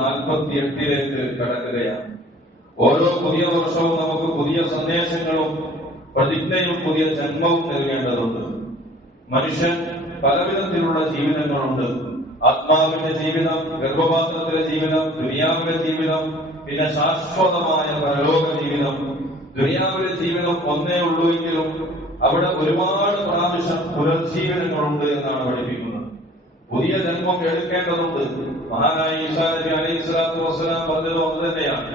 2048 കടക്കുകയാണ്. ഓരോ പുതിയ വർഷവും നമുക്ക് പുതിയ സന്ദേശങ്ങളും പ്രതിജ്ഞയും പുതിയ ജന്മവും നൽകേണ്ടതുണ്ട്. മനുഷ്യൻ പലവിധത്തിലുള്ള ജീവിതങ്ങളുണ്ട്. ആത്മാവിന്റെ ജീവിതം, ഗർഭപാത്രത്തിലെ ജീവിതം, ദുനിയാവിലെ ജീവിതം, പിന്നെ ശാശ്വതമായ പരലോക ജീവിതം. ദുനിയാവിലെ ജീവിതം ഒന്നേ ഉള്ളൂ എങ്കിലും അവിടെ ഒരുപാട് പ്രാവശ്യം പുനർജീവനങ്ങളുണ്ട് എന്നാണ് പഠിപ്പിക്കുന്നത്. പുതിയ ജന്മം എടുക്കേണ്ടതുണ്ട്. മഹാനായ ഈസാ നബി അലൈഹി സ്വലാത്തു വസ്സലാം പറഞ്ഞത് ഒന്ന് തന്നെയാണ്.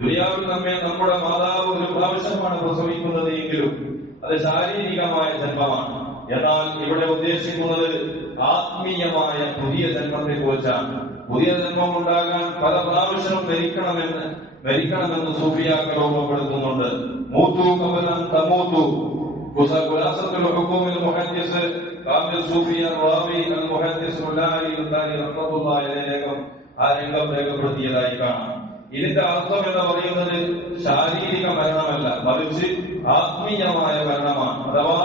ദുനിയാവിൽ നമ്മെ നമ്മുടെ മാതാവ് ഒരു പ്രാവശ്യമാണ് പ്രസവിക്കുന്നത് എങ്കിലും അത് ശാരീരികമായ ജന്മമാണ്. എന്നാൽ ഇവിടെ ഉദ്ദേശിക്കുന്നത് ആത്മീയമായ പുതിയ ജന്മത്തെ കുറിച്ചാണ്. പുതിയ ജന്മം ഉണ്ടാകാൻ പല പ്രാവശ്യം മരിക്കണമെന്ന് സൂഫിയാക്കൾ ഓർമ്മപ്പെടുത്തുന്നുണ്ട്. മൂത്തു കബലൻ തമൂത്തു. ഖുലാസത്തുൽ ഹുക്കൂമിൽ മുഹദ്ദിസ് കാമിൽ സൂഫി റാവി അൽ മുഹദ്ദിസ് ഉല്ലാഹി റഹ്മത്തുള്ളാഹി അലൈഹി ആ രംഗം രേഖപ്പെടുത്തിയതായി കാണാം. ഇതിന്റെ അർത്ഥം എന്ന് പറയുന്നത് ശാരീരിക മരണമല്ല, മറിച്ച് ആത്മീയമായ മരണമാണ്. അഥവാ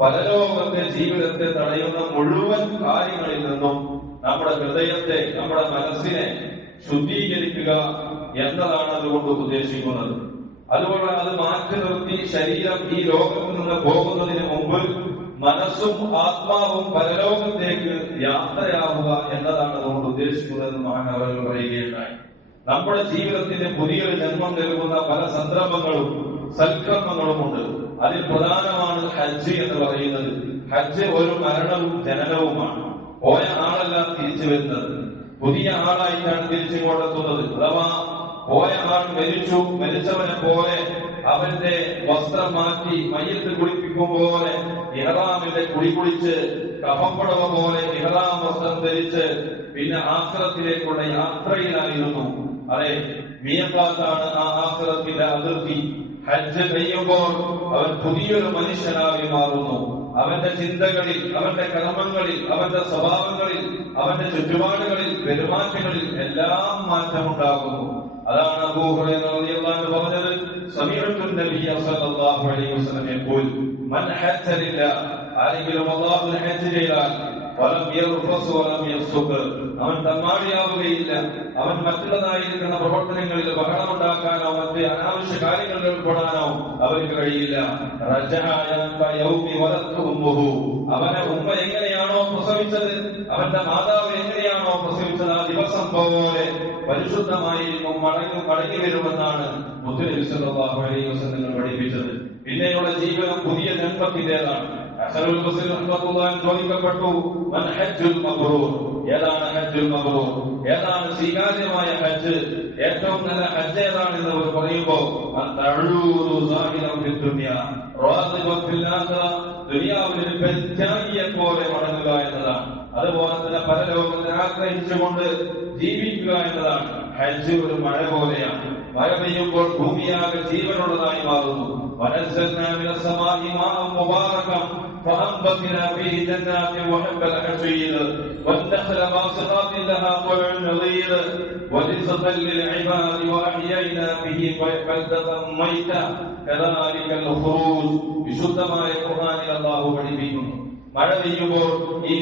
പരലോകത്തെ ജീവിതത്തെ തടയുന്ന മുഴുവൻ കാര്യങ്ങളിൽ നിന്നും നമ്മുടെ ഹൃദയത്തെ, നമ്മുടെ മനസ്സിനെ ശുദ്ധീകരിക്കുക എന്നതാണ് അതുകൊണ്ട് ഉദ്ദേശിക്കുന്നത്. അതുകൊണ്ട് അത് മാറ്റി നിർത്തി ശരീരം ഈ ലോകത്ത് നിന്ന് പോകുന്നതിന് മുമ്പ് മനസ്സും ആത്മാവും പരലോകത്തേക്ക് യാത്രയാവുക എന്നതാണ് അതുകൊണ്ട് ഉദ്ദേശിക്കുന്നത് മഹാനവറുകൾ പറയുകയുണ്ടായി. നമ്മുടെ ജീവിതത്തിന് പുതിയൊരു ജന്മം നൽകുന്ന പല സന്ദർഭങ്ങളും സൽക്രമങ്ങളുമുണ്ട്. അതിൽ പ്രധാനമാണ് ഹജ്ജ് എന്ന് പറയുന്നത്. ഹജ്ജ് ഒരു മരണവും ജനനവുമാണ്. പോയ ആളെല്ലാം തിരിച്ചു വരുന്നത്, പുതിയ ആളായിട്ടാണ് തിരിച്ചു കൊണ്ടെത്തുന്നത്. അഥവാ പോയ ആൾ മരിച്ചു, മരിച്ചവനെ പോലെ അവന്റെ വസ്ത്രം മാറ്റി മയ്യത്ത് കുളിപ്പിക്കും പോലെ ഇഹ്റാമിന്റെ കുളി കുളിച്ച് കഫപ്പടവ പോലെ ഇഹ്റാം വസ്ത്രം ധരിച്ച് പിന്നെ ആഖിറത്തിലേക്കുള്ള യാത്രയിലായിരുന്നു. അതെ, മിയഖാത്താണ് ആ ആഖിറത്തിന്റെ അതിർത്തി. ഹജ്ജ് കഴിയുമ്പോൾ അവൻ പുതിയൊരു മനുഷ്യനായി മാറുന്നു. അവന്റെ ചിന്തകളിൽ, അവന്റെ കർമ്മങ്ങളിൽ, അവന്റെ സ്വഭാവങ്ങളിൽ, അവന്റെ ചുറ്റുപാടുകളിൽ, പെരുമാറ്റങ്ങളിൽ എല്ലാം മാറ്റമുണ്ടാകുന്നു. അതാണ് അബൂ ഹുറൈറ റളിയല്ലാഹു അൻഹു പറഞ്ഞത്, സമീഅതു നബിയ സ്വല്ലല്ലാഹു അലൈഹി വസല്ലം യഖൂൽ മൻ ഹജ്ജ ലില്ലാഹ്, ആരെങ്കിലും അല്ലാഹുവിനെ ഹജ്ജ് ചെയ്താൽ വലം യർഫസ് വലം യഫ്സുഖ്, അവൻ തമ്മാടിയാവുകയില്ല, അവൻ മറ്റുള്ളതായിരിക്കുന്ന പ്രവർത്തനങ്ങളിൽ ബഹളമുണ്ടാക്കാനോ മറ്റ് അനാവശ്യ കാര്യങ്ങളിൽ ഏർപ്പെടാനോ അവർക്ക് കഴിയില്ല. അവനെ ഉമ്മ എങ്ങനെയാണോ പ്രസവിച്ചത്, അവന്റെ മാതാവ് എങ്ങനെയാണോ പ്രസവിച്ചത്, ആ ദിവസം പോലെ പരിശുദ്ധമായിരിക്കും, മടങ്ങി വരുമെന്നാണ് മുത്തുനബി സല്ലല്ലാഹു അലൈഹി വസല്ലം പഠിപ്പിച്ചത്. പിന്നെയുള്ള ജീവിതം പുതിയ ജന്മത്തിന്റേതാണ്. ഹസനുൽ ബസ്രി റഹ്മത്തുള്ളാഹി ചോദിക്കപ്പെട്ടു, മൻ ഹജ്ജുൽ മബ്റൂർ, ഏതാണ് ഹജ്ജുൽ മബ്റൂർ, ഏതാണ് സ്വീകാര്യമായ ഹജ്ജ്, ഏറ്റവും നല്ല ഹജ്ജ് ഏതാണെന്ന് അവർ പറയുമ്പോൾ ദുനിയാവിൽ പരിത്യാഗിയെ പോലെ മടങ്ങുക എന്നതാണ്. അതുപോലെ തന്നെ പരലോകത്തെ ആഗ്രഹിച്ചുകൊണ്ട് ജീവിക്കുക എന്നതാണ്. ഹജ്ജ് ഒരു മഴ പോലെയാണ്. മഴ പെയ്യുമ്പോൾ ഭൂമിയാകെ ജീവനുള്ളതായി മാറുന്നു. فأنبتنا فيه جنات وحب الحصيد والنخل باسقات لها طلع نضيد ورزقا للعباد وأحيينا به بلدة ميتا كذلك الخروج. വിശുദ്ധമായ ഖുർആനിൽ അല്ലാഹു പഠിപ്പിക്കുന്നു, മഴ പെയ്യുമ്പോൾ ഈ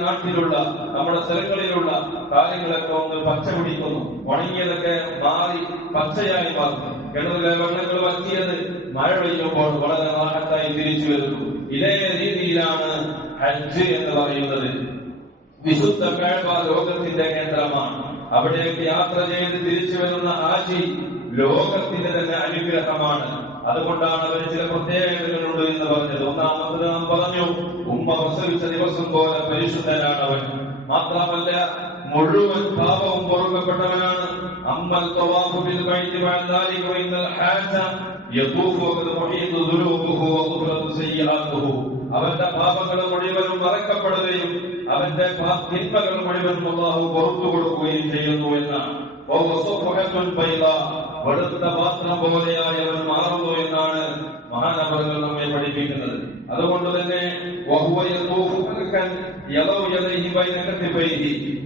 നാട്ടിലുള്ള നമ്മുടെ സ്ഥലങ്ങളിലുള്ള കാര്യങ്ങളൊക്കെ ഒന്ന് പച്ച പിടിക്കുന്നു, ഉണങ്ങിയതൊക്കെ മാറി പച്ചയായി മാറുന്നു. കിണറിലെ വെള്ളങ്ങൾ വറ്റിയത് മഴ പെയ്യുമ്പോൾ വളരെ റാഹത്തായി തിരിച്ചു വരുന്നു. ഇതേ രീതിയിലാണ് ഹജ്ജ് എന്ന് പറയുന്നത്. വിശുദ്ധ കഅബ ലോകത്തിന്റെ കേന്ദ്രമാണ്. അവിടേക്ക് യാത്ര ചെയ്ത് തിരിച്ചു വരുന്ന ഹാജി ലോകത്തിന്റെ തന്നെ അനുഗ്രഹമാണ്. അതുകൊണ്ടാണ് അവർ ചില പ്രത്യേകതകളുണ്ട് എന്ന് പറഞ്ഞത്. ഒന്നാമത് നാം പറഞ്ഞു, ഉമ്മ പ്രസവിച്ച ദിവസം പോലെ പരിശുദ്ധനാണ് അവൻ. മാത്രമല്ല മുഴുവൻ പാപവും പൊറുക്കപ്പെട്ടവനാണ്. അമ്മൽ തവാഫു ബിൽ ബൈതി വഅദാലിക വഇന്നൽ ഹാജ യതൂഫു വഖദ് മുഹീതു ദുനൂബുഹു വഖഫറതു സയ്യിആതുഹു. അവന്റെ പാപങ്ങൾ മുഴുവനും മറക്കപ്പെടുകയും അവന്റെ തിന്മകൾ മുഴുവനും അല്ലാഹു പുറത്തു കൊടുക്കുകയും ചെയ്യുന്നു എന്നാണ്. വെളുത്ത പാത്രം പോലെയായി അവൻ മാറുന്നു എന്നാണ് മഹാനവറുകൾ നമ്മെ പഠിപ്പിക്കുന്നത്. അതുകൊണ്ട് തന്നെ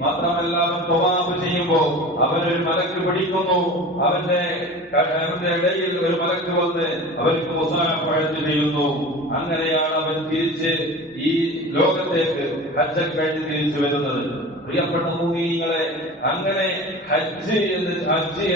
മാത്രമല്ല അവൻ തവാഫ് ചെയ്യുമ്പോൾ അവനൊരു മലക്ക് പിടിക്കുന്നു, അവന്റെ ഇടയിൽ ഒരു മലക്ക് വന്ന് അവർക്ക് മുസാഫഹത്ത് ചെയ്യുന്നു. അങ്ങനെയാണ് അവൻ തിരിച്ച് ഈ ലോകത്തേക്ക് ഹജ്ജ് കഴിഞ്ഞ് തിരിച്ചു വരുന്നത്. പ്രിയപ്പെട്ട മുഅ്മിനീങ്ങളെ, അങ്ങനെ ഹജ്ജ്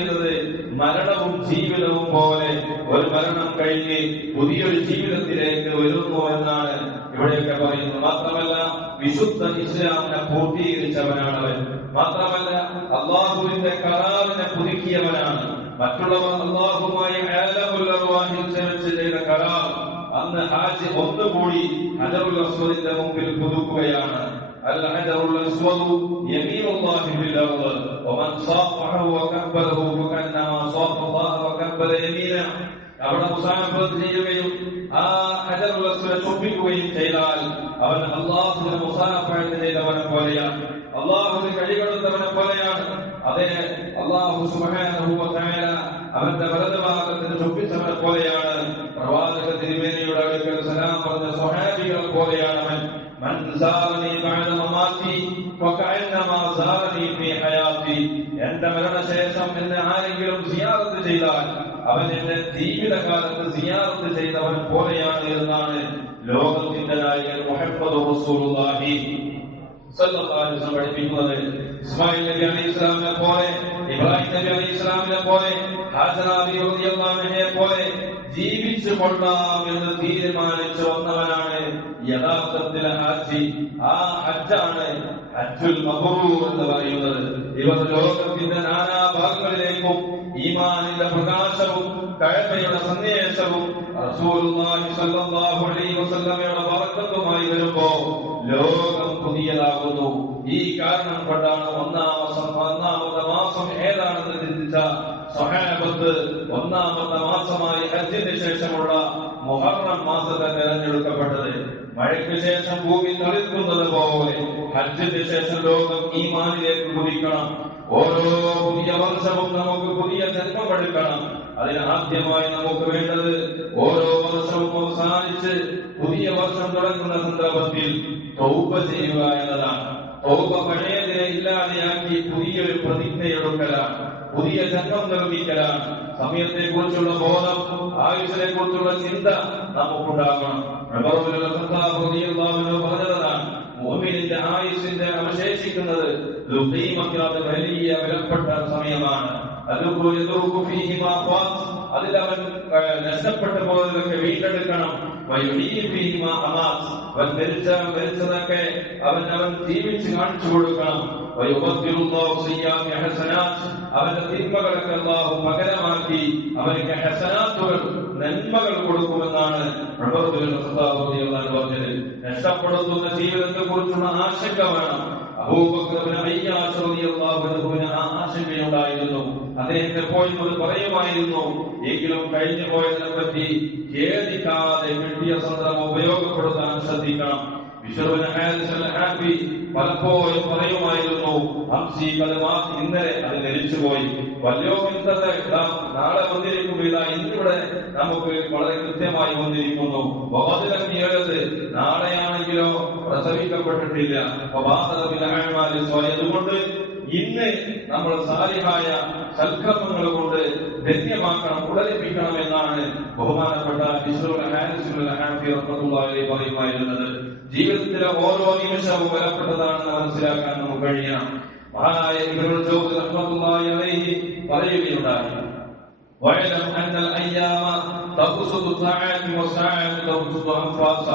എന്നത് മരണവും ജീവിതവും പോലെ ഒരു മരണം കഴിഞ്ഞ് പുതിയൊരു ജീവിതത്തിലേക്ക് വരുന്നു എന്നാണ് ഇവിടെയൊക്കെ പറയുന്നത്. മാത്രമല്ല വിശുദ്ധ ഇസ്ലാമിനെ പൂർത്തീകരിച്ചവനാണവൻ. മാത്രമല്ല അള്ളാഹുവിന്റെ കരാറിനെ പുതുക്കിയവനാണ്. മറ്റുള്ളവർ അള്ളാഹുമായി ആലമുൽ അർവാഹിൽ ചെയ്ത കരാർ അന്ന് ഹാജി ഒന്നുകൂടി ഹജറുൽ അസ്വദിന്റെ മുമ്പിൽ പുതുക്കുകയാണ്. الحجر الأسود يمين الله في الأرض ومن صافحه وكبره فكأنما صاف الله وكبر يمينه. അവിടെ മുസാഫത്ത് ചെയ്യുകയും ആ ഹജറുൽ അസ്വദ് ചുംബിക്കുകയും ചെയ്താൽ അവൻ അള്ളാഹുവിനെ മുസാഫത്ത് ചെയ്തവനെ പോലെയാണ്, അള്ളാഹുവിന് കഴിവെടുത്തവനെ പോലെയാണ്. അതേ അള്ളാഹു സുബ്ഹാനഹു വ തആല അവന്റെ വലതുഭാഗത്തിന് ചുംബിച്ചവനെ പോലെയാണ്. പ്രവാചക തിരുമേനിയുടെ അടുക്കൽ സലാം പറഞ്ഞ സ്വഹാബികളെ പോലെയാണ് അവൻ. من زارني بعد مماتي وكأنما زارني في حياتي. എന്റെ മരണശേഷം എന്നെ ആരെങ്കിലും സിയാറത്ത് ചെയ്താൽ അവൻ എന്നെ ജീവിതകാലത്ത് സിയാറത്ത് ചെയ്തവൻ പോലെയാണ് എന്നാണ് ലോകത്തിന്റെ നായകൻ മുഹമ്മദ് റസൂലുള്ളാഹി സ്വല്ലല്ലാഹു അലൈഹി വസല്ലം പഠിപ്പിക്കുന്നത്. ഇസ്മായിൽ നബി അലൈഹിസ്സലാമിനെ പോലെ, ഇബ്രാഹിം നബി അലൈഹിസ്സലാമിനെ പോലെ, ഹാജറ റളിയല്ലാഹു അൻഹയെ പോലെ ജീവിച്ചു കൊള്ളാം എന്ന് തീരുമാനിച്ചു വന്നവനാണ് യഥാർത്ഥത്തിൽ ഹാജി. ആ ഹജ്ജാണ് ഹജ്ജുൽ മബ്റൂർ എന്ന് പറയുന്നത്. ഇവർ ലോകത്തിന്റെ നാനാ ഭാഗങ്ങളിലേക്കും ഈമാനിന്റെ പ്രകാശവും കഅബയുടെ സന്ദേശവും റസൂലുള്ളാഹി സ്വല്ലല്ലാഹു അലൈഹി വസല്ലമയുടെ ബറക്കത്തുമായി വരുമ്പോ ലോകം പുതിയതാകുന്നു. ഈ കാരണം കൊണ്ടാണ് ഒന്നാമത്തെ മാസം ഏതാണെന്ന് ചിന്തിച്ച സ്വഹാബത്ത് ഒന്നാമത്തെ മാസമായി ഹജ്ജിന് ശേഷമുള്ള മുഹറം മാസത്തെ തെരഞ്ഞെടുക്കപ്പെട്ടത്. മഴയ്ക്ക് ശേഷം ഭൂമി തളിർക്കുന്നത് പോലെ ഹജ്ജിന് ശേഷം ലോകം ഈമാനിലേക്ക് കുതിക്കണം. ഓരോ പുതിയ വർഷവും നമുക്ക് പുതിയ ജന്മം എടുക്കണം. അതിന് ആദ്യമായി നമുക്ക് വേണ്ടത് ഓരോ വർഷവും അവസാനിച്ച് പുതിയ വർഷം തുടങ്ങുന്ന സന്ദർഭത്തിൽ തൗബ ചെയ്യുക എന്നതാണ്. തൗബ പഴയതിനെ ഇല്ലാതെയാക്കി പുതിയൊരു പ്രതിജ്ഞയെടുക്കലാണ്, പുതിയ ജന്മം നിർമ്മിക്കലാണ്. സമയത്തെ കുറിച്ചുള്ള ബോധം, ആയുസ്സിനെ കുറിച്ചുള്ള ചിന്ത നമുക്കുണ്ടാകണം. പറഞ്ഞതാണ് മുഅ്മിനിന്റെ ആയുസ്സിന്റെ അവശേഷിക്കുന്നത് വലിയ വിലപ്പെട്ട സമയമാണ്. അതിലവൻ നഷ്ടപ്പെട്ട പോലതൊക്കെ വീണ്ടെടുക്കണം. അവൻ മരിച്ചതൊക്കെ അവൻ ജീവിച്ച് കാണിച്ചു കൊടുക്കണം. അവന്റെ തിന്മകളൊക്കെ അല്ലാഹു പകരമാക്കി അവർക്ക് ഹസനാത്തുകൾ, നന്മകൾ കൊടുക്കുമെന്നാണ് പറഞ്ഞത്. നഷ്ടപ്പെടുത്തുന്ന ജീവിതത്തെ കുറിച്ചുള്ള ആശങ്ക വേണം. ആശങ്കയുണ്ടായിരുന്നു. അദ്ദേഹം എപ്പോഴും അത് പറയുമായിരുന്നു. എങ്കിലും കഴിഞ്ഞു പോയതിനെ പറ്റി ഖേദിക്കാതെ കിട്ടിയ സന്ദർഭം ഉപയോഗപ്പെടുത്താൻ ശ്രദ്ധിക്കണം. പലപ്പോഴും പറയുമായിരുന്നു, ഇന്നലെ അത് മരിച്ചുപോയി, വല്ലോ ഇന്നത്തെ നാളെ വന്നിരിക്കും, ഇതാ ഇന്നിവിടെ നമുക്ക് വളരെ കൃത്യമായി വന്നിരിക്കുന്നു. നാളെയാണെങ്കിലോ പ്രസവിക്കപ്പെട്ടിട്ടില്ല. അതുകൊണ്ട് ഇന്ന് നമ്മൾ സാലിഹായ സൽക്കർമ്മങ്ങൾ കൊണ്ട് ധന്യമാക്കണം, ഉടലിപ്പിക്കണം എന്നാണ് ബഹുമാനപ്പെട്ട പറയുമായിരുന്നത്. ജീവിതത്തിലെ ഓരോ നിമിഷവും വിലപ്പെട്ടതാണെന്ന് മനസ്സിലാക്കാൻ നമുക്ക് കഴിയണം. മഹാനായ ഇബ്നുൽ ജൗസി റഹ്മത്തുള്ളാഹി അലൈഹി പറയുകയുണ്ടായി, വഅലം അന്നൽ അയ്യാമ തഖ്സുദു സഅഅതി വസഅഅതി തഖ്സുദു അൻഫാസ.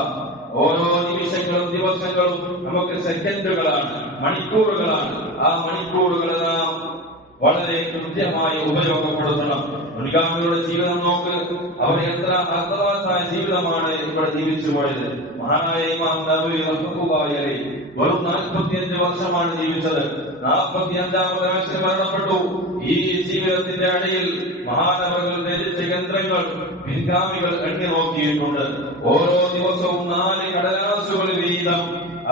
ഓരോ നിമിഷങ്ങളും ദിവസങ്ങളും നമുക്ക് സെക്കൻഡുകളാണ്, മണിക്കൂറുകളാണ്. ആ മണിക്കൂറുകളെല്ലാം വളരെ കൃത്യമായി ഉപയോഗപ്പെടുത്തണം. മുൻഗാമികളുടെ ജീവിതം നോക്ക്, അവർ എത്ര അർത്ഥവത്തായ ജീവിതമാണ് ഇവിടെ ജീവിച്ചു പോയത്. മഹാനായ ഇമാം നബവി റഹ്മത്തുള്ളാഹി അലൈഹി വെറും 45 വർഷമാണ് ജീവിച്ചത്. 45ാമത്തെ വയസ്സിൽ മരണപ്പെട്ടു. ഈ ജീവിതത്തിന്റെ ഇടയിൽ മഹാനവകൾ ധരിച്ച യന്ത്രങ്ങൾ പിൻഗാമികൾ എണ്ണി നോക്കിയിട്ടുണ്ട്. ഓരോ ദിവസവും 4 കടലാസുകൾ വീതം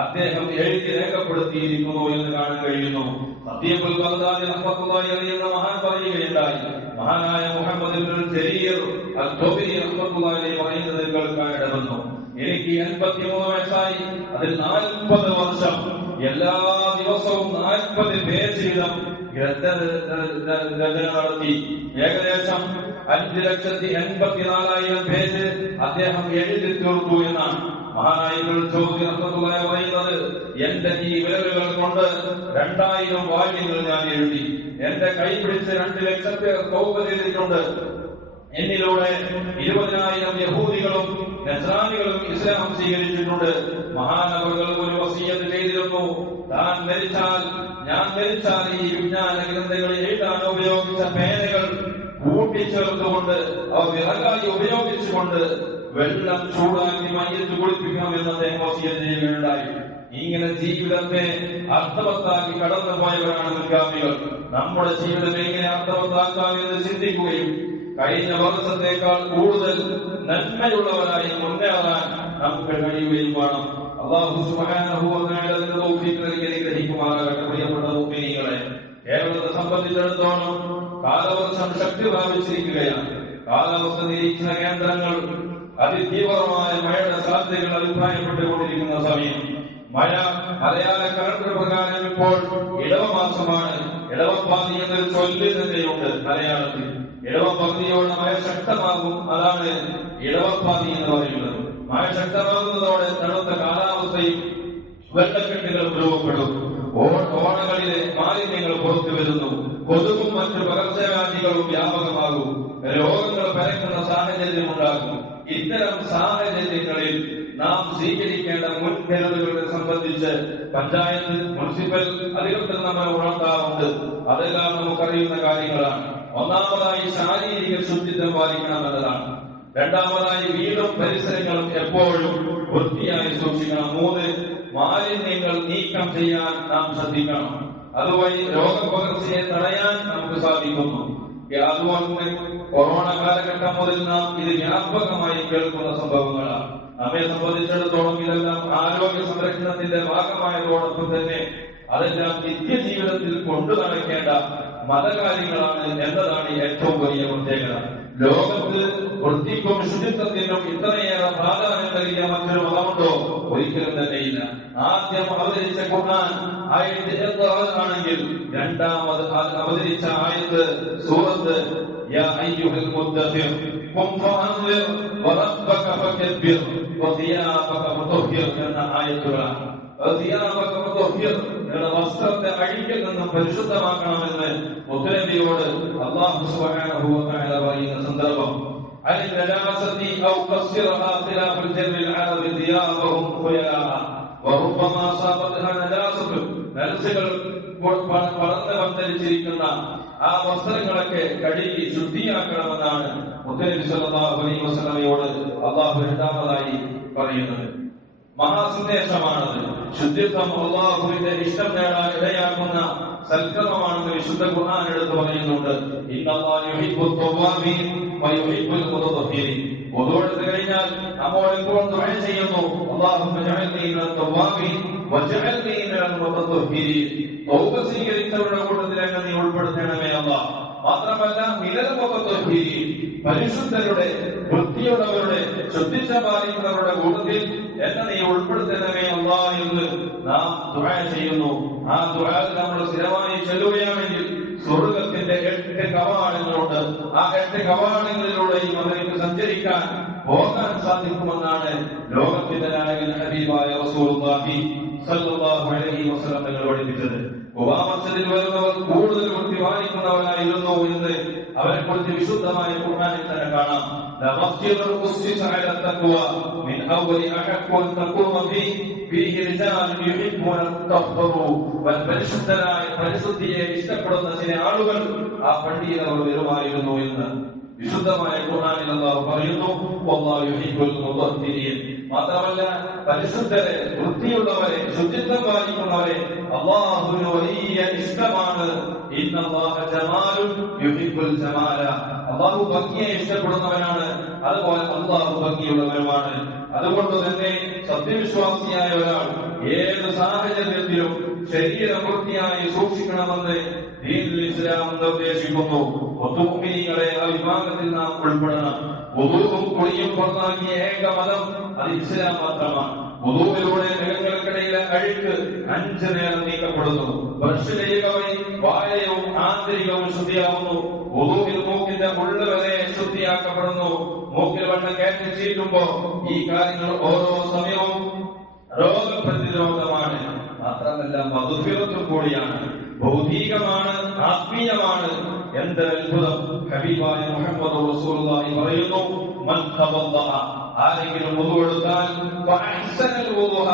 അദ്ദേഹം എഴുതി രേഖപ്പെടുത്തിയിരിക്കുന്നു എന്ന് കാണാൻ കഴിയുന്നു. സത്യബുൽ ബഗ്ദാദി റഹ്മത്തുള്ളാഹി അലൈഹി എന്ന മഹാൻ പറയുകയുണ്ടായി, മഹാനായ മുഹമ്മദ് ഇബ്നുൽ ജരീർ അൽ-ഖബരി റഹ്മത്തുള്ളാഹി അലൈഹി പറയുന്നത് കേൾക്കാൻ ഇടവന്നു. എനിക്ക് 83 വയസ്സായി. അതിൽ 40 വർഷം എല്ലാ ദിവസവും 40 പേജ് വീതം രചന നടത്തി. ഏകദേശം 5,84,000 പേജ് അദ്ദേഹം എഴുതി തീർത്തു എന്നാണ്. മഹാനായികൾ പറയുന്നത്, എന്റെ ഈ വിരലുകൾ കൊണ്ട് 2000 വാക്യങ്ങൾ ഞാൻ എഴുതി. എന്റെ കൈ പിടിച്ച് 2 ലക്ഷം പേർ തൗബ ചെയ്തിട്ടുണ്ട്. എന്നിലൂടെ 20,000 യഹൂദികളും നസ്രാനികളും ഇസ്ലാം സ്വീകരിച്ചിട്ടുണ്ട്. മഹാനവറുകൾ ഒരു വസിയത്ത് ചെയ്തിരുന്നു, ഞാൻ മരിച്ചാൽ ഈ വിജ്ഞാന ഗ്രന്ഥങ്ങളിൽ എഴുതാൻ ഉപയോഗിച്ച പേനകൾ കൂട്ടിച്ചേർത്തുകൊണ്ട് അവ വിറകായി ഉപയോഗിച്ചുകൊണ്ട് വെള്ളം ചൂടാക്കി മയ്യത്ത് കുളിപ്പിക്കണമെന്ന് അദ്ദേഹം വസിയത്ത് ചെയ്യുകയുണ്ടായി. ഇങ്ങനെ ജീവിതത്തെ അർത്ഥവത്താക്കി കടന്നുപോയവരാണ് മുൻഗാമികൾ. നമ്മുടെ ജീവിതം എങ്ങനെ അർത്ഥവത്താക്കാമെന്ന് ചിന്തിക്കുകയും കഴിഞ്ഞ വർഷത്തേക്കാൾ കൂടുതൽ നന്മയുള്ളവരായി മുന്നേറാൻ നമുക്ക് കഴിയുകയും വേണം. അല്ലാഹു സുബ്ഹാനഹു വ തആല അതിന്റെ തൗഫീഖ് നൽകി അനുഗ്രഹിക്കുമാറാകട്ടെ. പ്രിയപ്പെട്ട മുഅ്മിനീങ്ങളെ, കേരളത്തെ സംബന്ധിച്ചിടത്തോളം കാലവർഷം ശക്തി പ്രാപിച്ചിരിക്കുകയാണ്. കാലാവസ്ഥ നിരീക്ഷണ കേന്ദ്രങ്ങൾ അതിതീവ്രമായ മഴയുടെ സാധ്യതകൾ അഭിപ്രായപ്പെട്ടുകൊണ്ടിരിക്കുന്ന സമയം. മലയാള കലണ്ടർ പ്രകാരം ഇപ്പോൾ ഇടവമാസമാണ്. ഇടവപ്പാതി എന്നൊരു ചൊല്ല് തന്നെയുണ്ട് മലയാളത്തിൽ. ഇടവപ്പകുതിയോട് മഴ ശക്തമാകും, അതാണ് ഇടവപ്പാതി എന്ന് പറയുന്നത്. മഴ ശക്തമാകുന്നതോടെ തണുത്ത കാലാവസ്ഥയും വെള്ളക്കെട്ടുകൾ രൂപപ്പെടും. ഓണകളിലെ മാലിന്യങ്ങൾ പുറത്തു വരുന്നു. കൊതുകും മറ്റു പകർച്ചവ്യാധികളും വ്യാപകമാകും. രോഗങ്ങൾ പരക്കുന്ന സാഹചര്യം ഉണ്ടാകും. ഇത്തരം സാഹചര്യങ്ങളിൽ നാം സ്വീകരിക്കേണ്ട മുൻകരുതലുകളെ സംബന്ധിച്ച് പഞ്ചായത്ത്, മുനിസിപ്പൽ അധികൃതർ നമ്മെ ഉണർത്താറുണ്ട്. അതെല്ലാം നമുക്കറിയുന്ന കാര്യങ്ങളാണ്. ഒന്നാമതായി ശാരീരിക ശുചിത്വം പാലിക്കണമെന്നതാണ്. രണ്ടാമതായി വീടും പരിസരങ്ങളും എപ്പോഴും വൃത്തിയായി സൂക്ഷിക്കണം. 3, മാലിന്യങ്ങൾ നീക്കം ചെയ്യാൻ നാം ശ്രദ്ധിക്കണം. അതുവഴി രോഗപകർച്ചയെ തടയാൻ നമുക്ക് സാധിക്കുന്നു. അതുപോലെ കൊറോണ കാലഘട്ടം മുതൽ നാം ഇത് വ്യാപകമായി കേൾക്കുന്ന സംഭവങ്ങളാണ്. നമ്മെ സംബന്ധിച്ചിടത്തോളം ഇതെല്ലാം ആരോഗ്യ സംരക്ഷണത്തിന്റെ ഭാഗമായതോടൊപ്പം തന്നെ അതെല്ലാം നിത്യജീവിതത്തിൽ കൊണ്ടു നടക്കേണ്ട മതകാര്യങ്ങളാണ് എന്നതാണ് ഏറ്റവും വലിയ പ്രത്യേകത. ലോകത്ത് വൃത്തിക്കും ശുചിത്വത്തിനും ഇത്രയേറെ പ്രാധാന്യം നൽകിയ മറ്റൊരു മതമുണ്ടോ? ഒരിക്കലും തന്നെയില്ല. ആദ്യം അവതരിച്ച ഖുർആൻ ആയത്ത് ആണെങ്കിൽ രണ്ടാമത് അവതരിച്ച ആയത്ത് സൂറത്ത് യാ അയ്യുഹൽ മുദ്ദഫിർ ഖും ഫഅൻദിർ വറബ്ബക ഫകബ്ബിർ വസിയാബക ഫതഹിർ എന്ന ആയത്തുകളാണ്. വസ്ത്രത്തെ അഴിക്കിൽ നിന്നും പരിശുദ്ധമാക്കണമെന്ന് മുത്തനബിയോട് അല്ലാഹു സുബ്ഹാനഹു വ തആല പറയുന്ന സന്ദർഭം. പടർന്ന് പന്തലിച്ചിരിക്കുന്ന ആ വസ്ത്രങ്ങളൊക്കെ കഴുകി ശുദ്ധിയാക്കണമെന്നാണ് മുത്തനബി സല്ലല്ലാഹു അലൈഹി വസല്ലമയോട് അല്ലാഹു രണ്ടാമതായി പറയുന്നത്. മഹാസന്ദേശമാണത്. ശുദ്ധിത്വം അല്ലാഹുവിന്റെ ഇഷ്ടം നേടാൻ ഇടയാക്കുന്ന സൽക്രമമാണെന്ന് വിശുദ്ധ ഖുർആൻ എടുത്ത് പറയുന്നുണ്ട്. ഇന്നല്ലാഹു യുഹിബ്ബുത് തവ്വാബീൻ വയുഹിബ്ബുൽ മുതതഹിരീൻ. ഒതുവെടുത്ത് കഴിഞ്ഞാൽ നമ്മോട് ഇപ്പോൾ ദുആ ചെയ്യുന്നു, അല്ലാഹുമ്മ ജഅൽനീ മിനൽ തവ്വാബീൻ വജഅൽനീ മിനൽ മുതതഹിരീൻ. തൗബ സ്വീകരിച്ചവരുടെ കൂട്ടത്തിൽ എന്നെ നീ ഉൾപ്പെടുത്തണമേ അല്ലാഹ്. മാത്രമല്ല മിനൽ മുതതഹിരീൻ, പരിശുദ്ധരുടെ, വൃത്തിയുള്ളവരുടെ, ശുദ്ധിച്ച പാലിക്കുന്നവരുടെ കൂട്ടത്തിൽ എന്നെ നീ ഉൾപ്പെടുത്തണമേ അല്ലാഹ് എന്ന് നാം ദുആ ചെയ്യുന്നു. ആ ദുആ നമ്മൾ സ്ഥിരമായി ചൊല്ലുകയാണെങ്കിൽ സ്വർഗ്ഗത്തിന്റെ 8 കവാടങ്ങളുണ്ട്. ആ 8 കവാടങ്ങളിലൂടെയും അവർക്ക് സഞ്ചരിക്കാൻ പോകാൻ സാധിക്കുമെന്നാണ് ലോകത്തിന്റെ നായകൻ ഹബീബായ റസൂലുള്ളാഹി സ്വല്ലല്ലാഹു അലൈഹി വസല്ലം തങ്ങൾ പഠിപ്പിച്ചത്. മസ്ജിദിൽ വരുന്നവർ കൂടുതൽ വൃത്തി പാലിക്കുന്നവരായിരുന്നു എന്ന് അവരെ കുറിച്ച് വിശുദ്ധമായ ഖുർആനിൽ തന്നെ കാണാം. പരിശുദ്ധരായ പരിശുദ്ധിയെ ഇഷ്ടപ്പെടുന്ന ചില ആളുകൾ ആ പള്ളിയിൽ അവർ വരുമായിരുന്നു എന്ന് വിശുദ്ധമായ ഖുർആനിൽ അല്ലാഹു പറയുന്നു. വല്ലാഹു യുഹിബ്ബുൽ മുതഹ്ഹിരീൻ. മാത്രമല്ല പരിശുദ്ധരെ, വൃത്തിയുള്ളവരെ, ശുചിത്വം പാലിക്കുന്നവരെ അല്ലാഹുവിന് വലിയ ഇഷ്ടമാണ്. ഇന്നല്ലാഹ ജമാലുൻ യുഹിബ്ബുൽ ജമാല. അല്ലാഹു ഭംഗിയെ ഇഷ്ടപ്പെടുന്നവനാണ്, അതുപോലെ അല്ലാഹു ഭംഗിയുള്ളവനുമാണ്. അതുകൊണ്ട് തന്നെ സത്യവിശ്വാസിയായ ഒരാൾ ഏത് സാഹചര്യത്തിലും ശരീരം വൃത്തിയായി സൂക്ഷിക്കണമെന്ന് ദീനുൽ ഇസ്ലാം നിർദ്ദേശിക്കുന്നു. മുഅ്മിനീങ്ങളെ ആ വിഭാഗത്തിൽ നാം ഉൾപ്പെടണം. വുദൂഉം കുളിയും പുറത്താക്കിയ ഏക മതം അത് ഇസ്ലാം മാത്രമാണ്. വുദൂഇലൂടെ ദേഹങ്ങൾക്കിടയിലെ അഴുക്ക് 5 നേരം നീക്കപ്പെടുന്നു. ബ്രഷ് ചെയ്യുക വഴി വായയും ആന്തരികവും ശുദ്ധിയാവുന്നു. വുദൂഇൽ മൂക്കിന്റെ ഉള്ളു വരെ ശുദ്ധിയാക്കപ്പെടുന്നു. മൂക്കിൽ വെള്ളം കയറ്റാൻ കയറ്റി ചീറ്റുമ്പോ ഈ കാര്യങ്ങൾ ഓരോ സമയവും രോഗപ്രതിരോധമാണ്, മാത്രമല്ല മഗ്ഫിറത്തും കൂടിയാണ്, ഭൗതികമാണ്, ആത്മീയമാണ്. എന്ത് അത്ഭുതം! ഹബീബായ മുഹമ്മദ് റസൂലുള്ളാഹി പറയുന്നു, മൻ തവദ്ദഅ, ആരെങ്കിലും വുദു എടുത്താൽ ഫഅഹ്സനൽ വുദുഅ,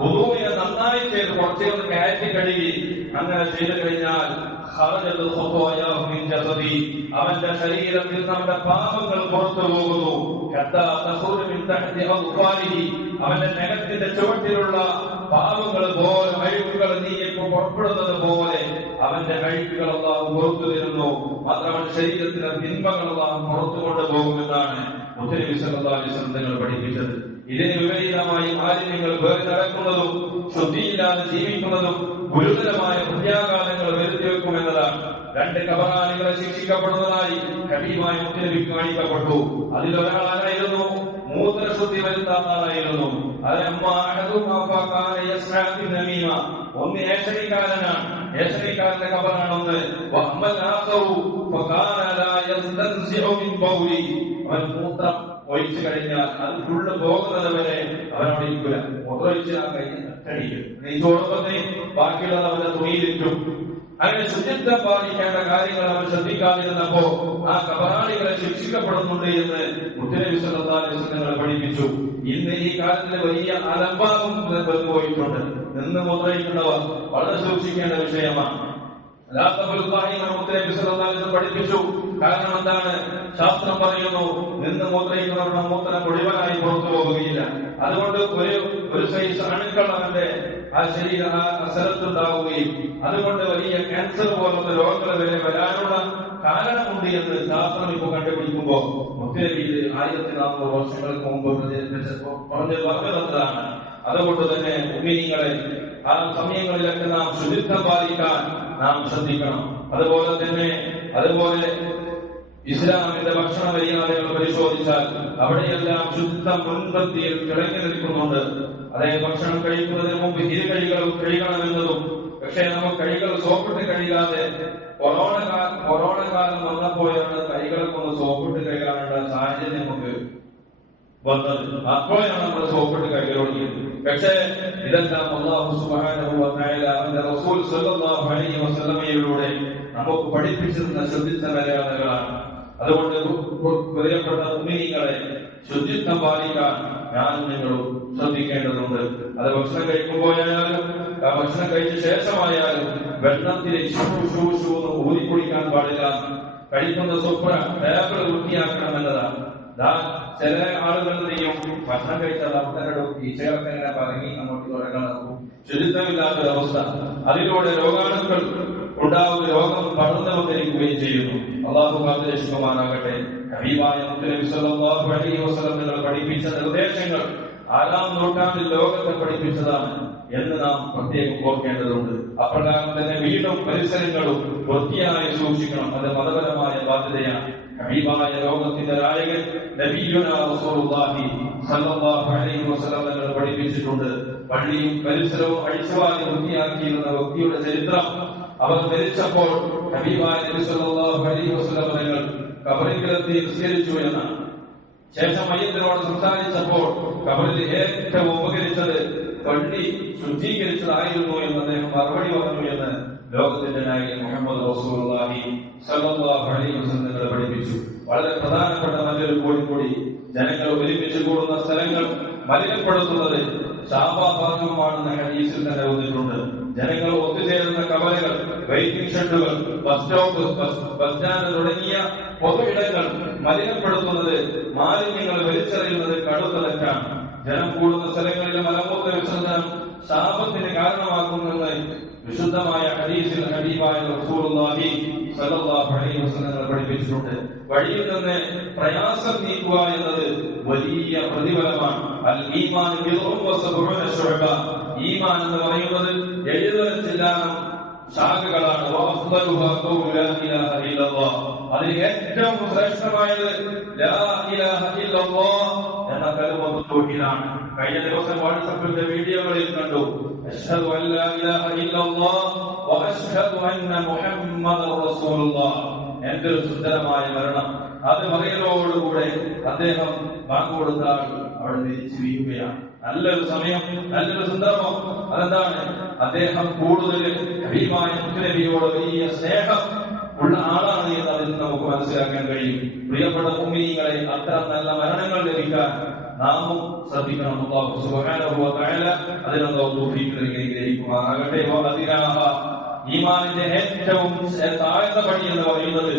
വുദുവിനെ നന്നായി ചെയ്ത് കുറച്ചൊന്ന് കയറ്റി കഴുകി അങ്ങനെ ചെയ്തു കഴിഞ്ഞാൽ ഖറജൽ ഖുത്വായാഹു മിൻ ജസദി, അവന്റെ ശരീരത്തിൽ നമ്മുടെ പാപങ്ങൾ പുറത്തു പോകുന്നു. ഹത്താ തഖുറു മിൻ തഹ്തി അദ്ഫാരിഹി, അവന്റെ നഖത്തിന്റെ ചുവട്ടിലുള്ള പാപങ്ങൾ പോലെ അഴുക്കുകൾ നീങ്ങിയപ്പോൾ പുറപ്പെടുന്നത് പോലെ അവന്റെ അഴുക്കുകൾ അല്ലാഹു പുറത്തു തരുന്നു. മാത്രമല്ല ശരീരത്തിലെ തിന്മകൾ അല്ലാഹു പുറത്തു കൊണ്ടുപോകുമെന്നാണ് മുത്തനബി സല്ലല്ലാഹു അലൈഹി വസല്ലം തങ്ങൾ പഠിപ്പിച്ചത്. ഇതിന് വിപരീതമായി മാലിന്യങ്ങൾ വേറെ നടക്കുന്നതും ശുദ്ധിയില്ലാതെ ജീവിക്കുന്നതും ഗുരുതരമായ പ്രത്യാഘാതങ്ങൾ വരുത്തിവെക്കുമെന്നതാണ്. 2 കബറാളികളെ ശിക്ഷിക്കപ്പെടുന്നതായി ഹബീബായ മുത്തനബി കാണിക്കപ്പെട്ടു. അതിലൊരാൾ ആരായിരുന്നു? മൂത്രശുദ്ധി വരുത്താൻ ആളായിരുന്നു. ഒന്ന് ഏഷണിക്കാരനാണ്, ഏഷണിക്കാരന്റെ കബറാണെന്ന്. അവൻ മൂത്രം ഒഴിച്ചു കഴിഞ്ഞാൽ അത് ഫുള്ള് പോകുന്നത് വരെ അവനോട് ഇരിക്കില്ല. മൂത്രമൊഴിച്ച് ആ കഴിഞ്ഞിട്ട് ഈ ചോടൊക്കെ ബാക്കിയുള്ളത് അവന്റെ തുണിയിലിട്ടും. അങ്ങനെ ശുചിത്വം പാലിക്കേണ്ട കാര്യങ്ങൾ അവൻ ശ്രദ്ധിക്കാതിരുന്നപ്പോ ആ കബറാളികളെ ശിക്ഷിക്കപ്പെടുന്നുണ്ട് എന്ന് മുത്തനബി സല്ലല്ലാഹു അലൈഹി വസല്ലം പഠിപ്പിച്ചു. ഇന്ന് ഈ കാലത്തിന് വലിയ അലംഭാവം പോയിട്ടുണ്ട്. നിന്ന് മുദ്രയിക്കുന്നവർ വളരെ സൂക്ഷിക്കേണ്ട വിഷയമാണ്. മുത്തനബി സല്ലല്ലാഹു അലൈഹി വസല്ലം പഠിപ്പിച്ചു. കാരണം എന്താണ്? ശാസ്ത്രം പറയുന്നു, നിന്ന് മൂത്രയിക്കുന്നവരുടെ മൂത്രം മുഴുവനായി പുറത്തു പോകുകയില്ല. അതുകൊണ്ട് ഒരു സൈസ് അണുക്കൾ അവന്റെ ആ ശരീര ആ സ്ഥലത്തുണ്ടാവുകയും അതുകൊണ്ട് വലിയ ക്യാൻസർ പോലുള്ള രോഗങ്ങൾ വരെ വരാനുള്ള കാരണമുണ്ട് എന്ന് ശാസ്ത്രം ഇപ്പോൾ കണ്ടുപിടിക്കുമ്പോ മുത്തനബി 1400 വർഷങ്ങൾക്ക് മുമ്പ് പറഞ്ഞതാണ്. അതുകൊണ്ട് തന്നെ മുഅ്മിനീങ്ങളെ ആ സമയങ്ങളിലൊക്കെ നാം ശുചിത്വം പാലിക്കാൻ നാം ശ്രദ്ധിക്കണം. അതുപോലെ ഇസ്ലാമിന്റെ ഭക്ഷണ മര്യാദകൾ പരിശോധിച്ചാൽ അവിടെയെല്ലാം ശുചിത്വം മുൻപന്തിയിൽ കിടങ്ങി നിൽക്കുന്നുണ്ട്. അതേ ഭക്ഷണം കഴിക്കുന്നതിന് മുമ്പ് ഇരുകൈകൾ കഴുകണമെന്നതും, പക്ഷേ നമുക്ക് കൈകൾ സോപ്പിട്ട് കഴുകാതെ കൊറോണ കാലം വന്നപ്പോഴാണ് കൈകളൊക്കെ ഒന്ന് സോപ്പിട്ട് കഴുകാനുള്ള സാഹചര്യം നമുക്ക് വന്നത്. അപ്പോഴാണ് നമ്മൾ സോപ്പിട്ട് കഴുകി. പക്ഷേ ഇതെല്ലാം അല്ലാഹു സുബ്ഹാനഹു വ തആല അവന്റെ റസൂൽ സ്വല്ലല്ലാഹു അലൈഹി വസല്ലമയിലൂടെ നമുക്ക് പഠിപ്പിച്ചിരുന്ന ശുചിത്വ മര്യാദകളാണ്. അതുകൊണ്ട് പ്രിയപ്പെട്ട മുഅ്മിനീങ്ങളെ, ശുചിത്വം പാലിക്കാൻ ഞാനും നിങ്ങളും ശ്രദ്ധിക്കേണ്ടതുണ്ട്. അത് ഭക്ഷണം കഴിക്കുമ്പോഴായാലും ഭക്ഷണം കഴിച്ച ശേഷമായാലും വെള്ളത്തിൽ ഊതി കുടിക്കാൻ പാടില്ല. കഴിക്കുന്ന സൂപ്പർ ടേബിൾ വൃത്തിയാക്കണം എന്നതാണ്. ചില ആളുകൾ ചെയ്യും, ഭക്ഷണം കഴിച്ചാൽ അത്തരം ഈച്ചകളൊക്കെ ഇങ്ങനെ പറഞ്ഞ് അങ്ങോട്ട് തുടങ്ങാൻ നോക്കും. ശുചിത്വമില്ലാത്തൊരവസ്ഥ, അതിലൂടെ രോഗാണുക്കൾ ഉണ്ടാവുന്ന രോഗം പടർന്നുകൊണ്ടിരിക്കുകയും ചെയ്യുന്നു. അല്ലാഹു കാത്തുരക്ഷിക്കുമാറാകട്ടെ. ഹബീബായ മുത്തനബി സല്ലല്ലാഹു അലൈഹി വസല്ലം തങ്ങൾ പഠിപ്പിച്ച നിർദ്ദേശങ്ങൾ 6-ാം നൂറ്റാണ്ടിൽ ലോകത്തെ പഠിപ്പിച്ചതാണ് എന്ന് നാം പ്രത്യേകം ഓർക്കേണ്ടതുണ്ട്. അപ്രകാരം തന്നെ വീടും പരിസരങ്ങളും വൃത്തിയായി സൂക്ഷിക്കണം. അത് മതപരമായ ബാധ്യതയാണ്. ഹബീബായ ലോകത്തിന്റെ നായകൻ നബിയുനാ റസൂലുള്ളാഹി സ്വല്ലല്ലാഹു അലൈഹി വസല്ലം തങ്ങൾ പഠിപ്പിച്ചിട്ടുണ്ട്. പള്ളിയും പരിസരവും അഴിച്ചുവാരി വൃത്തിയാക്കിയിരുന്ന വ്യക്തിയുടെ ചരിത്രം അവർ മരിച്ചപ്പോൾ ഹബീബായ നബി സല്ലല്ലാഹു അലൈഹി വസല്ലം തങ്ങൾ ഖബറിലെത്തി നിസ്കരിച്ചു എന്നാണ്. ശേഷം മയ്യത്തിനോട് സംസാരിച്ചപ്പോൾ ഖബറിൽ ഏറ്റവും ഉപകരിച്ചത് പള്ളി ശുദ്ധീകരിച്ചതായിരുന്നു എന്ന് അദ്ദേഹം മറുപടി പറഞ്ഞു എന്ന് ലോകത്തിന്റെ നായകൻ മുഹമ്മദ് റസൂലുള്ളാഹി സ്വല്ലല്ലാഹു അലൈഹി വസല്ലം തങ്ങൾ പഠിപ്പിച്ചു. വളരെ പ്രധാനപ്പെട്ട മറ്റൊരു കൂടി ജനങ്ങൾ ഒരുമിച്ച് കൂടുന്ന സ്ഥലങ്ങൾ മലിനപ്പെടുത്തുന്നത് ശാപാപാകമാണെന്ന ഹദീസിൽ തന്നെ വന്നിട്ടുണ്ട്. ജനങ്ങൾ ഒത്തുചേരുന്ന കവലകൾ, വെയിറ്റിംഗ് ഷെഡുകൾ, ബസ് സ്റ്റോപ്പ്, ബസ് സ്റ്റാൻഡ് തുടങ്ങിയ പൊതു ഇടങ്ങൾ മലിനപ്പെടുത്തുന്നത്, മാലിന്യങ്ങൾ വലിച്ചെറിയുന്നത് കടുത്ത തെറ്റാണ്. ജനം കൂടുന്ന സ്ഥലങ്ങളിലെ മലമൂത്ര വിസർജനം ശാപത്തിന് കാരണമാക്കുമെന്ന് വിശുദ്ധമായ ഹദീസിൽ ഹബീബായ റസൂലുള്ളാഹി സ്വല്ലല്ലാഹു അലൈഹി വസല്ലം പഠിപ്പിച്ചിട്ടുണ്ട്. വഴിയിൽ നിന്ന് പ്രയാസം നീക്കുക എന്നത് വലിയ പ്രതിഫലമാണ്. അൽ ഈമാൻ ബിദ്ഉൻ വസബഊന ശുഅബ, ഈമാൻ എന്ന് പറയുന്നത് 70 ശാഖകളാണ്. വഅഫ്ദലുഹാ ഖൗലു ലാ ഇലാഹ ഇല്ലല്ലാഹ്, അതിൽ ഏറ്റവും ശ്രേഷ്ഠമായത് ലാ ഇലാഹ ഇല്ലല്ലാഹ് എന്ന കലിമത്ത് തൗഹീദാണ്. കഴിഞ്ഞ ദിവസം വാട്സ്ആപ്പിന്റെ വീഡിയോകളിൽ കണ്ടു, അശ്ഹദു അൻ ലാ ഇലാഹ ഇല്ലല്ലാഹ് വഅശ്ഹദു അന്ന മുഹമ്മദർ റസൂലുള്ളാഹ്. എന്തൊരു സുന്ദരമായ മരണം. അത് പറയലോടുകൂടെ അദ്ദേഹം ബാങ്ക് കൊടുത്താൽ അവിടെ തിരിച്ചു വീഴുകയാണ്. നല്ലൊരു സമയം, നല്ലൊരു സന്ദർഭം. അതെന്താണ്? അദ്ദേഹം കൂടുതൽ ഹബീബായ നബിയോട് വലിയ സ്നേഹം ഉള്ള ആളാണ് എന്ന് അതിൽ നമുക്ക് മനസ്സിലാക്കാൻ കഴിയും. പ്രിയപ്പെട്ട മുഅ്മിനീങ്ങളെ, അത്തരം നല്ല മരണങ്ങൾ ലഭിക്കാൻ നാമും ശ്രദ്ധിക്കണം. അല്ലാഹു സുബ്ഹാനഹു വ തആല അതിനുള്ള തൗഫീഖ് നൽകുമാറാകട്ടെ. ഈമാനിന്റെ ഏറ്റവും താഴ്ന്ന പടി എന്ന് പറയുന്നത്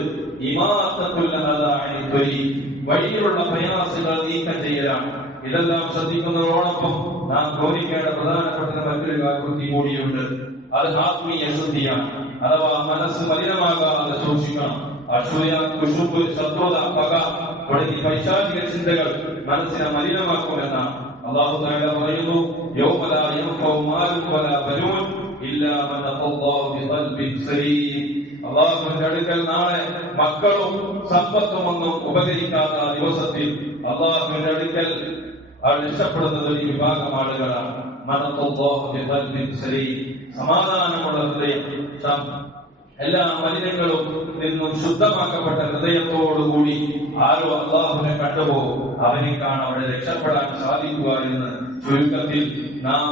ഇമാത്തത്തുൽ അദാ അനിൽ ത്വരീഖ്, വഴിയിലുള്ള പ്രയാസങ്ങൾ നീക്കം ചെയ്യലാണ്. ഇതെല്ലാം ശ്രദ്ധിക്കുന്നതോടൊപ്പം നാം ഗൗനിക്കേണ്ട പ്രധാനപ്പെട്ട മറ്റൊരു കാര്യം കൂടിയുണ്ട്. അത് ആത്മീയ ശുദ്ധിയാണ്. അഥവാ മനസ്സ് മലിനമാകാതെ സൂക്ഷിക്കണം. അസൂയ, കുശുമ്പ്, ശത്രുത, പക തുടങ്ങി പൈശാചിക ചിന്തകൾ മനസ്സിനെ മലിനമാക്കുമെന്നാണ് അല്ലാഹു തആല പറയുന്നു. യൗമ ലാ യൻഫഉ മാലുൻ വലാ ബനൂൻ ഇല്ലാ മൻ അല്ലാഹു ബിഖൽബിൻ സലീം. അല്ലാഹുവിന്റെ അടുക്കൽ നാളെ മക്കളും സമ്പത്തും ഒന്നും ഉപകരിക്കാത്ത ദിവസത്തിൽ അല്ലാഹുവിന്റെ അടുക്കൽ ഇഷ്ടപ്പെടുന്നത് ഈ വിഭാഗം ആളുകളാണ്. സമാധാനമുള്ള ഹൃദയം, എല്ലാ മലിനങ്ങളും നിന്നും ശുദ്ധമാക്കപ്പെട്ട ഹൃദയത്തോടുകൂടി ആരോ അല്ലാഹുവിനെ കണ്ടുപോകും, അവനേക്കാണ് അവിടെ രക്ഷപ്പെടാൻ സാധിക്കുക എന്ന് ചുരുക്കത്തിൽ നാം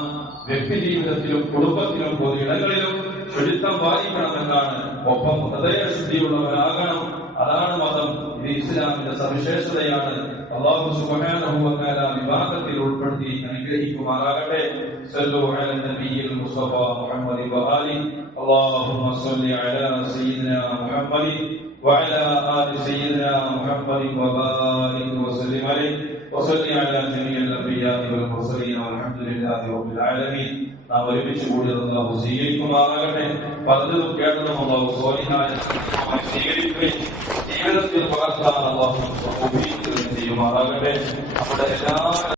വ്യക്തി ജീവിതത്തിലും കുടുംബത്തിലും പൊതുയിടങ്ങളിലും ചുരുക്കം പാലിക്കണമെന്നാണ്. ഒപ്പം ഹൃദയശുദ്ധിയുള്ളവരാകണം. അതാണ് മതം. ഇത് ഇസ്ലാമിന്റെ സവിശേഷതയാണ്. അല്ലാഹു സുബ്ഹാനഹു വ തആല വിഭാഗത്തിൽ ഉൾപ്പെടുത്തി അനുഗ്രഹിക്കുമാറാകട്ടെ. സല്ലു അലൻ നബിയിൽ മുസ്തഫ മുഹമ്മദ് വ ആലി. അല്ലാഹുമ്മ സ്വല്ലി അലാ സയ്യിദിനാ മുഹമ്മദ് وعلى آل سيدنا محمد وبارك وسلم عليه وصلي على جميع الأنبياء والمرسلين والحمد لله رب العالمين. നാം ഒരുമിച്ച് കൂടിയത് അല്ലാഹു സ്വീകരിക്കുമാറാകട്ടെ. പലതും കേട്ടതും അല്ലാഹു സ്വാലിഹായ സ്വീകരിക്കുകയും ജീവിതത്തിൽ പകർത്താൻ അല്ലാഹു തൗഫീഖ് ചെയ്യുമാറാകട്ടെ. നമ്മുടെ എല്ലാ